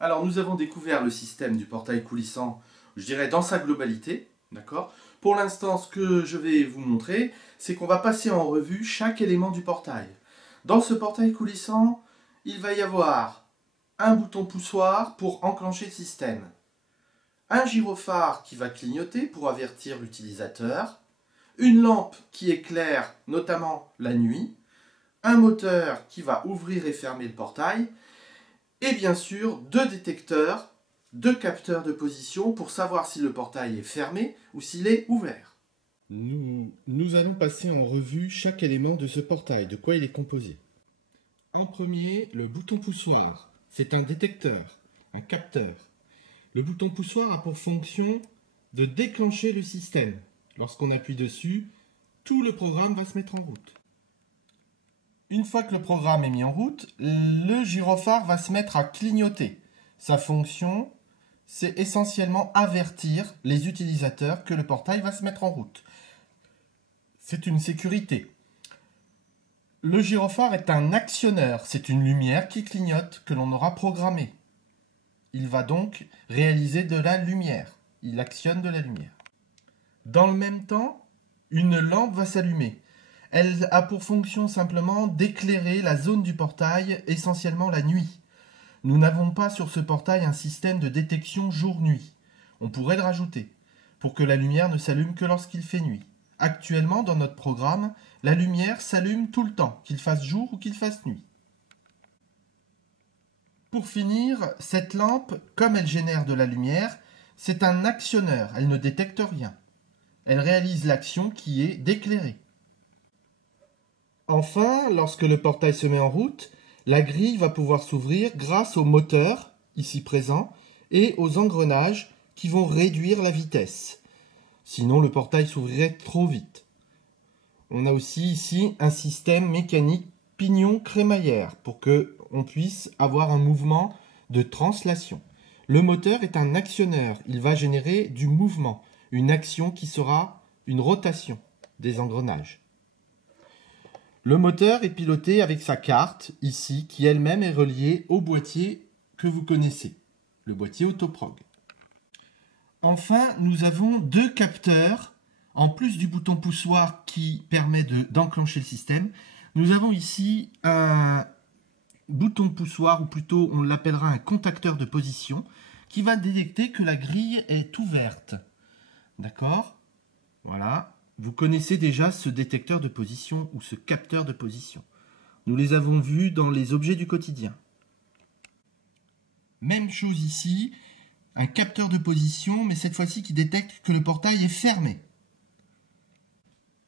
Alors, nous avons découvert le système du portail coulissant, je dirais, dans sa globalité. D'accord ? Pour l'instant, ce que je vais vous montrer, c'est qu'on va passer en revue chaque élément du portail. Dans ce portail coulissant, il va y avoir un bouton poussoir pour enclencher le système, un gyrophare qui va clignoter pour avertir l'utilisateur, une lampe qui éclaire notamment la nuit, un moteur qui va ouvrir et fermer le portail, et bien sûr deux détecteurs, deux capteurs de position pour savoir si le portail est fermé ou s'il est ouvert. Nous allons passer en revue chaque élément de ce portail, de quoi il est composé. En premier, le bouton poussoir. C'est un détecteur, un capteur. Le bouton poussoir a pour fonction de déclencher le système. Lorsqu'on appuie dessus, tout le programme va se mettre en route. Une fois que le programme est mis en route, le gyrophare va se mettre à clignoter. Sa fonction, c'est essentiellement avertir les utilisateurs que le portail va se mettre en route. C'est une sécurité. Le gyrophare est un actionneur, c'est une lumière qui clignote que l'on aura programmée. Il va donc réaliser de la lumière. Il actionne de la lumière. Dans le même temps, une lampe va s'allumer. Elle a pour fonction simplement d'éclairer la zone du portail, essentiellement la nuit. Nous n'avons pas sur ce portail un système de détection jour-nuit. On pourrait le rajouter, pour que la lumière ne s'allume que lorsqu'il fait nuit. Actuellement, dans notre programme, la lumière s'allume tout le temps, qu'il fasse jour ou qu'il fasse nuit. Pour finir, cette lampe, comme elle génère de la lumière, c'est un actionneur, elle ne détecte rien. Elle réalise l'action qui est d'éclairer. Enfin, lorsque le portail se met en route, la grille va pouvoir s'ouvrir grâce au moteur, ici présent, et aux engrenages qui vont réduire la vitesse. Sinon, le portail s'ouvrirait trop vite. On a aussi ici un système mécanique pignon-crémaillère pour qu'on puisse avoir un mouvement de translation. Le moteur est un actionneur, il va générer du mouvement, une action qui sera une rotation des engrenages. Le moteur est piloté avec sa carte, ici, qui elle-même est reliée au boîtier que vous connaissez, le boîtier Autoprog. Enfin, nous avons deux capteurs, en plus du bouton poussoir qui permet d'enclencher le système. Nous avons ici un bouton poussoir, ou plutôt on l'appellera un contacteur de position, qui va détecter que la grille est ouverte. D'accord ? Voilà. Vous connaissez déjà ce détecteur de position ou ce capteur de position. Nous les avons vus dans les objets du quotidien. Même chose ici, un capteur de position, mais cette fois-ci qui détecte que le portail est fermé.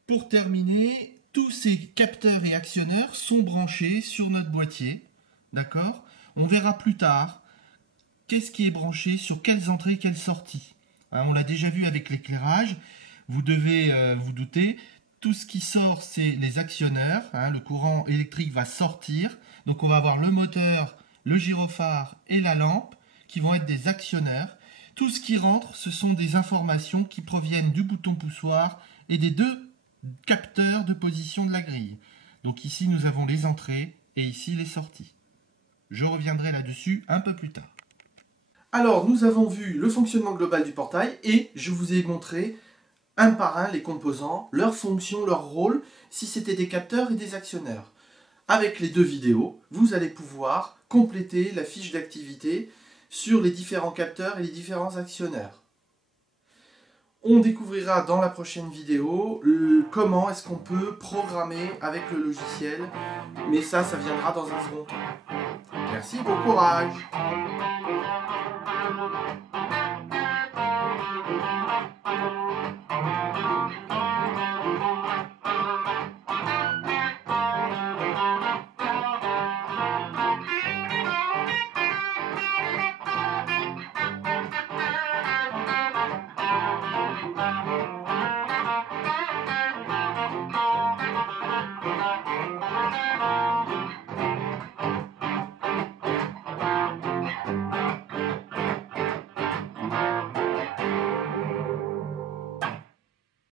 Pour terminer, tous ces capteurs et actionneurs sont branchés sur notre boîtier. D'accord ? On verra plus tard qu'est-ce qui est branché sur quelles entrées, quelles sorties. On l'a déjà vu avec l'éclairage. Vous devez vous douter, tout ce qui sort, c'est les actionneurs. Le courant électrique va sortir. Donc on va avoir le moteur, le gyrophare et la lampe qui vont être des actionneurs. Tout ce qui rentre, ce sont des informations qui proviennent du bouton poussoir et des deux capteurs de position de la grille. Donc ici, nous avons les entrées et ici les sorties. Je reviendrai là-dessus un peu plus tard. Alors, nous avons vu le fonctionnement global du portail et je vous ai montré un par un les composants, leurs fonctions, leur rôle, si c'était des capteurs et des actionneurs. Avec les deux vidéos, vous allez pouvoir compléter la fiche d'activité sur les différents capteurs et les différents actionneurs. On découvrira dans la prochaine vidéo comment est-ce qu'on peut programmer avec le logiciel, mais ça viendra dans un second temps. Merci, bon courage!